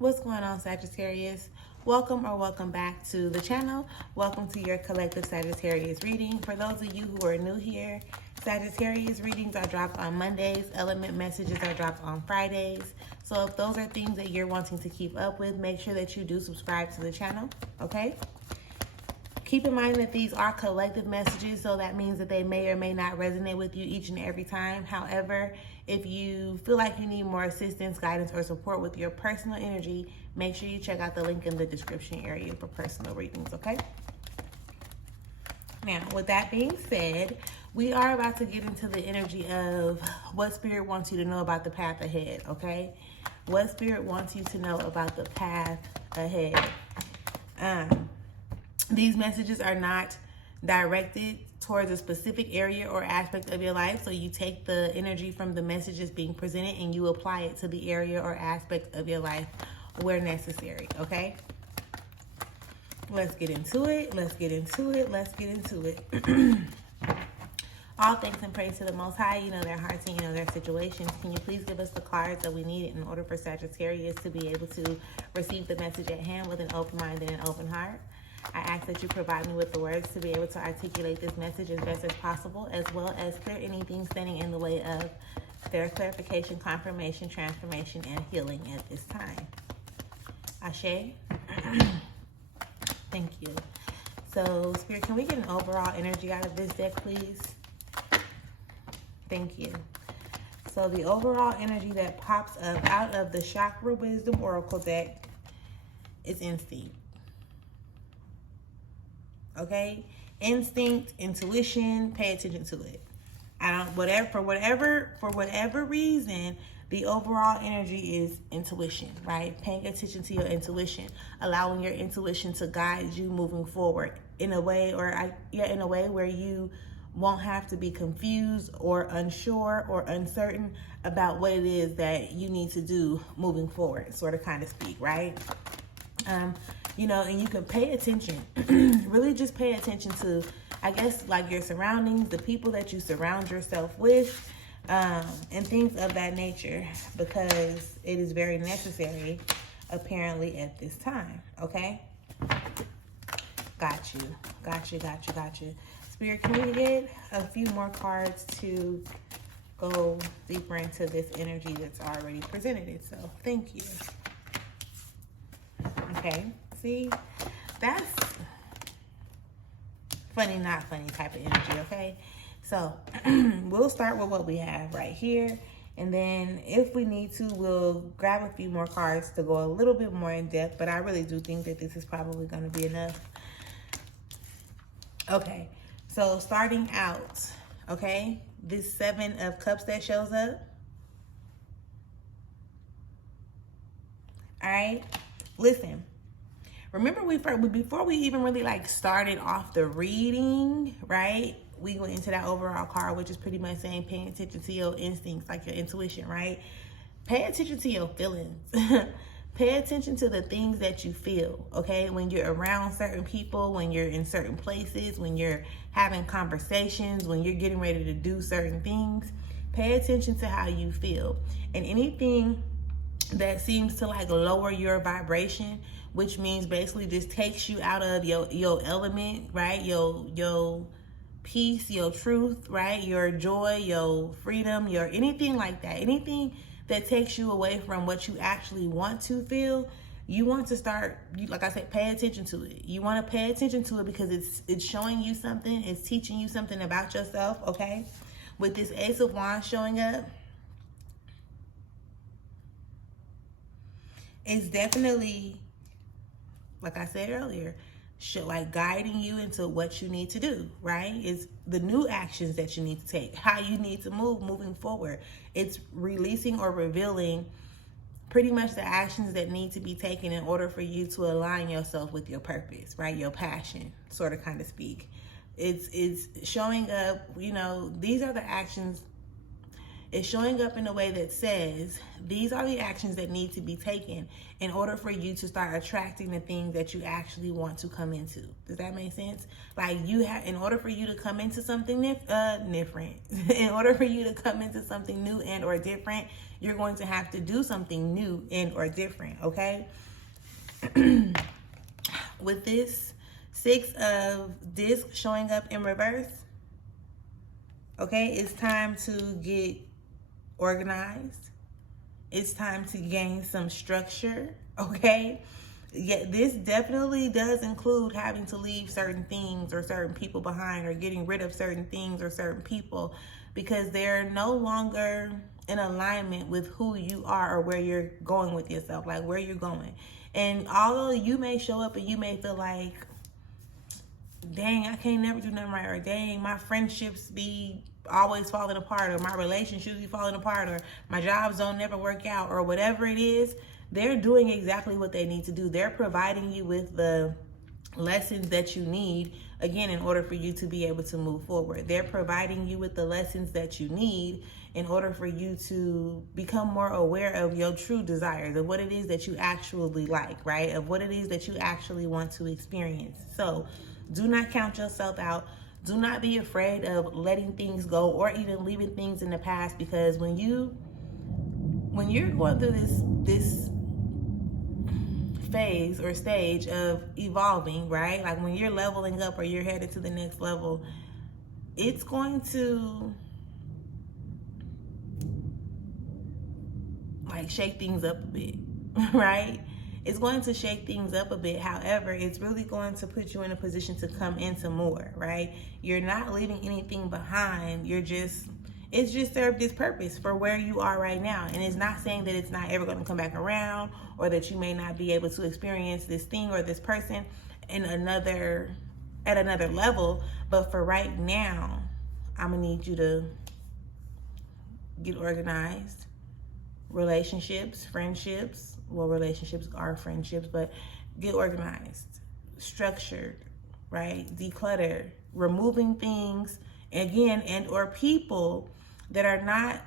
What's going on, Sagittarius? Welcome or welcome back to the channel. Welcome to your collective Sagittarius reading. For those of you who are new here, Sagittarius readings are dropped on Mondays. Element messages are dropped on Fridays. So if those are things that you're wanting to keep up with, make sure that you do subscribe to the channel, okay? Keep in mind that these are collective messages, so that means that they may or may not resonate with you each and every time. However, if you feel like you need more assistance, guidance, or support with your personal energy, make sure you check out the link in the description area for personal readings, okay? Now, with that being said, we are about to get into the energy of what Spirit wants you to know about the path ahead, okay? What Spirit wants you to know about the path ahead. These messages are not directed towards a specific area or aspect of your life. So you take the energy from the messages being presented and you apply it to the area or aspect of your life where necessary, okay? Let's get into it. Let's get into it. Let's get into it. All thanks and praise to the Most High. You know their hearts and you know their situations. Can you please give us the cards that we need in order for Sagittarius to be able to receive the message at hand with an open mind and an open heart? I ask that you provide me with the words to be able to articulate this message as best as possible, as well as clear anything standing in the way of their clarification, confirmation, transformation, and healing at this time. Ashe. Thank you. So, Spirit, can we get an overall energy out of this deck, please? Thank you. So, the overall energy that pops up out of the Chakra Wisdom Oracle deck is instinct. Okay, instinct, intuition, pay attention to it. For whatever reason, the overall energy is intuition, right? Paying attention to your intuition, allowing your intuition to guide you moving forward in a way where you won't have to be confused or unsure or uncertain about what it is that you need to do moving forward, sort of kind of speak, right? You know, and you can pay attention, really just pay attention to, I guess, like your surroundings, the people that you surround yourself with, and things of that nature, because it is very necessary, apparently, at this time, okay? Got you. Spirit, can we get a few more cards to go deeper into this energy that's already presented itself? Thank you. Okay. See, that's funny, not funny type of energy, okay? So, we'll start with what we have right here. And then if we need to, we'll grab a few more cards to go a little bit more in depth. But I really do think that this is probably going to be enough. Okay, so starting out, okay, this 7 of Cups that shows up. All right, listen. Remember, before we even really like started off the reading, right? We went into that overall card, which is pretty much saying paying attention to your instincts, like your intuition, right? Pay attention to your feelings. Pay attention to the things that you feel, okay? When you're around certain people, when you're in certain places, when you're having conversations, when you're getting ready to do certain things, pay attention to how you feel. And anything that seems to like lower your vibration, which means basically just takes you out of your element, right? Your peace, your truth, right? Your joy, your freedom, your anything like that. Anything that takes you away from what you actually want to feel, you want to start, like I said, pay attention to it. You want to pay attention to it because it's showing you something. It's teaching you something about yourself, okay? With this Ace of Wands showing up, it's definitely, like I said earlier, like guiding you into what you need to do, right? It's the new actions that you need to take, how you need to move moving forward. It's releasing or revealing pretty much the actions that need to be taken in order for you to align yourself with your purpose, right? Your passion, sort of kind of speak. It's showing up, you know, these are the actions It's showing up in a way that says, these are the actions that need to be taken in order for you to start attracting the things that you actually want to come into. Does that make sense? Like, in order for you to come into something different, in order for you to come into something new and or different, you're going to have to do something new and or different, okay? With this 6 of discs showing up in reverse, okay, it's time to get organized. It's time to gain some structure, okay? Yeah, this definitely does include having to leave certain things or certain people behind, or getting rid of certain things or certain people, because they're no longer in alignment with who you are or where you're going with yourself, like where you're going. And although you may show up and you may feel like, dang, I can't never do nothing right, or dang, my friendships be always falling apart, or my relationships be falling apart, or my jobs don't never work out, or whatever it is, they're doing exactly what they need to do. They're providing you with the lessons that you need, again, in order for you to be able to move forward. They're providing you with the lessons that you need in order for you to become more aware of your true desires, of what it is that you actually like, right? Of what it is that you actually want to experience. So do not count yourself out. Do not be afraid of letting things go or even leaving things in the past, because when you're going through this phase or stage of evolving, right? Like when you're leveling up or you're headed to the next level, it's going to like shake things up a bit, right? It's going to shake things up a bit. However, it's really going to put you in a position to come into more, right? You're not leaving anything behind. It's just served its purpose for where you are right now. And it's not saying that it's not ever going to come back around, or that you may not be able to experience this thing or this person at another level. But for right now, I'm going to need you to get organized. Relationships, friendships, well, relationships are friendships, but get organized, structured, right? Declutter, removing things, again, and or people that are not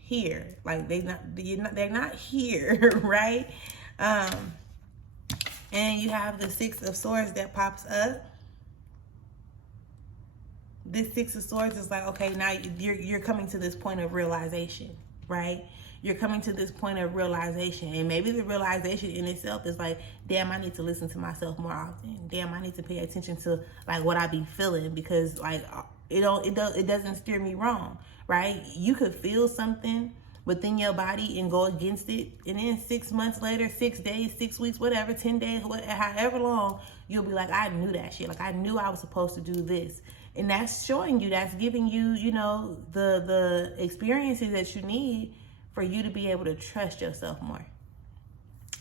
here, like they're not here, right? And you have the 6 of Swords that pops up. This 6 of Swords is like, okay, now you're coming to this point of realization, right? You're coming to this point of realization, and maybe the realization in itself is like, damn, I need to listen to myself more often. Damn, I need to pay attention to like what I be feeling, because like it doesn't steer me wrong, right? You could feel something within your body and go against it, and then 6 months later, 6 days, 6 weeks, whatever, 10 days, however long, you'll be like, I knew that shit. Like I knew I was supposed to do this. And that's showing you, that's giving you, you know, the experiences that you need for you to be able to trust yourself more.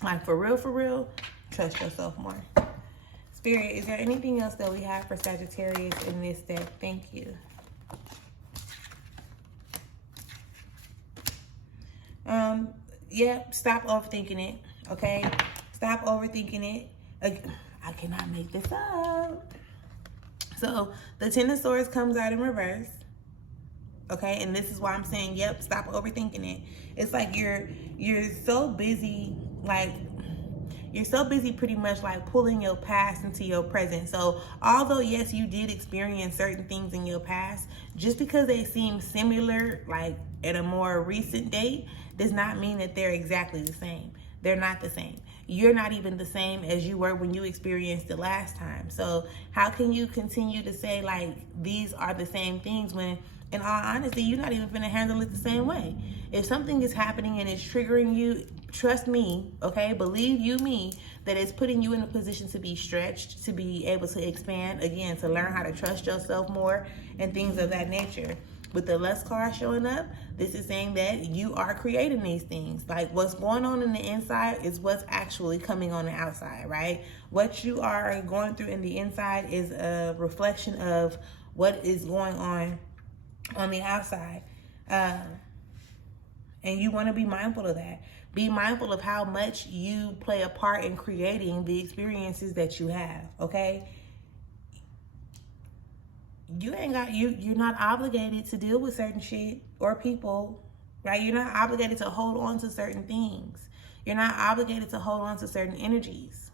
Like for real, trust yourself more. Spirit, is there anything else that we have for Sagittarius in this deck? Thank you. Yeah, stop overthinking it, okay? Stop overthinking it. I cannot make this up. So the 10 of Swords comes out in reverse. Okay, and this is why I'm saying, yep, stop overthinking it. It's like you're so busy, like you're so busy pretty much like pulling your past into your present. So although yes, you did experience certain things in your past, just because they seem similar like at a more recent date does not mean that they're exactly the same. They're not the same. You're not even the same as you were when you experienced it last time. So how can you continue to say like these are the same things when in all honesty, you're not even gonna handle it the same way? If something is happening and it's triggering you, trust me, okay? Believe you me, that it's putting you in a position to be stretched, to be able to expand, again, to learn how to trust yourself more and things of that nature. With the Lust card showing up, this is saying that you are creating these things. Like what's going on in the inside is what's actually coming on the outside, right? What you are going through in the inside is a reflection of what is going on the outside. And you want to be mindful of that. Be mindful of how much you play a part in creating the experiences that you have, okay? you're not obligated to deal with certain shit or people, right? You're not obligated to hold on to certain things. You're not obligated to hold on to certain energies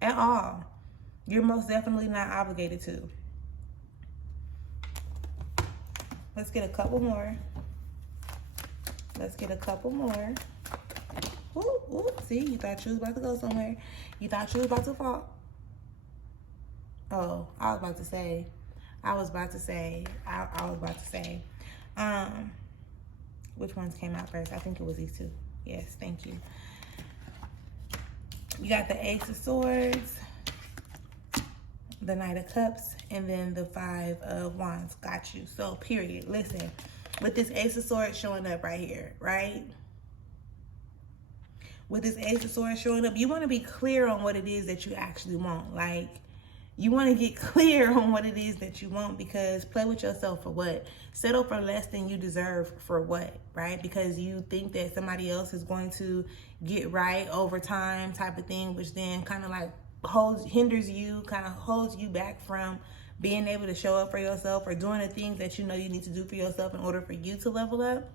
at all. You're most definitely not obligated to. Let's get a couple more. Let's get a couple more. Ooh, ooh, see, you thought you was about to go somewhere. You thought you was about to fall. Oh, I was about to say. Which ones came out first? I think it was these two. Yes, thank you. You got the Ace of Swords, the Knight of Cups, and then the Five of Wands. Got you. So, period. Listen, with this Ace of Swords showing up right here, right? With this Ace of Swords showing up, you want to be clear on what it is that you actually want. Like, you want to get clear on what it is that you want, because play with yourself for what? Settle for less than you deserve for what, right? Because you think that somebody else is going to get right over time type of thing, which then kind of like hinders you, kind of holds you back from being able to show up for yourself or doing the things that you know you need to do for yourself in order for you to level up.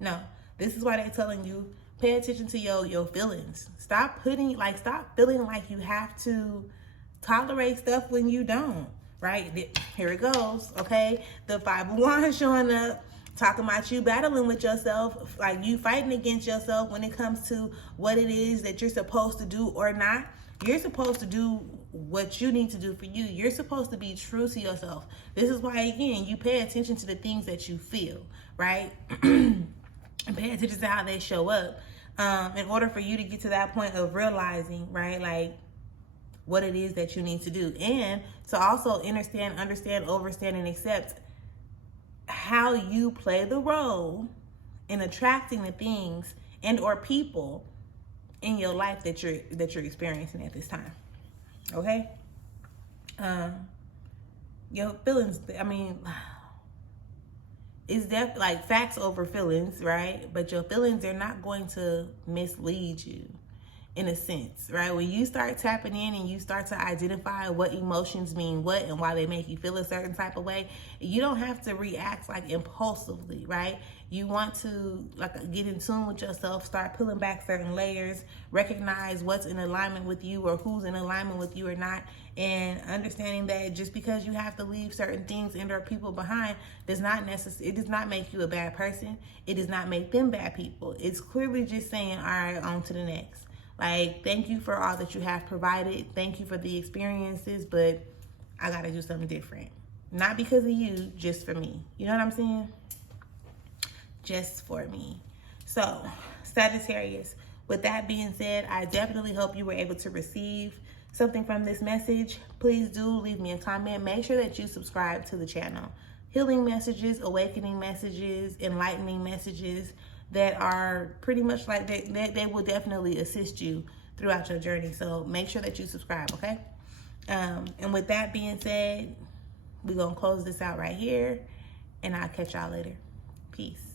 No, this is why they're telling you, pay attention to your feelings. Stop feeling like you have to tolerate stuff when you don't, right? Here it goes, okay? The Five of Wands showing up, talking about you battling with yourself, like you fighting against yourself when it comes to what it is that you're supposed to do or not. You're supposed to do what you need to do for you. You're supposed to be true to yourself. This is why, again, you pay attention to the things that you feel, right? And pay attention to how they show up in order for you to get to that point of realizing, right, like what it is that you need to do. And to also understand, overstand, and accept how you play the role in attracting the things and or people in your life that you're experiencing at this time. Okay? Your feelings, I mean, it's definitely like facts over feelings, right? But your feelings are not going to mislead you in a sense, right? When you start tapping in and you start to identify what emotions mean what and why they make you feel a certain type of way, you don't have to react like impulsively, right? You want to like get in tune with yourself, start pulling back certain layers, recognize what's in alignment with you or who's in alignment with you or not, and understanding that just because you have to leave certain things and or people behind it does not make you a bad person. It does not make them bad people. It's clearly just saying, all right, on to the next. Like, thank you for all that you have provided. Thank you for the experiences, but I got to do something different. Not because of you, just for me. You know what I'm saying? Just for me. So, Sagittarius, with that being said, I definitely hope you were able to receive something from this message. Please do leave me a comment. Make sure that you subscribe to the channel. Healing messages, awakening messages, enlightening messages that are pretty much like they will definitely assist you throughout your journey. So make sure that you subscribe, okay? And with that being said, we're going to close this out right here, and I'll catch y'all later. Peace.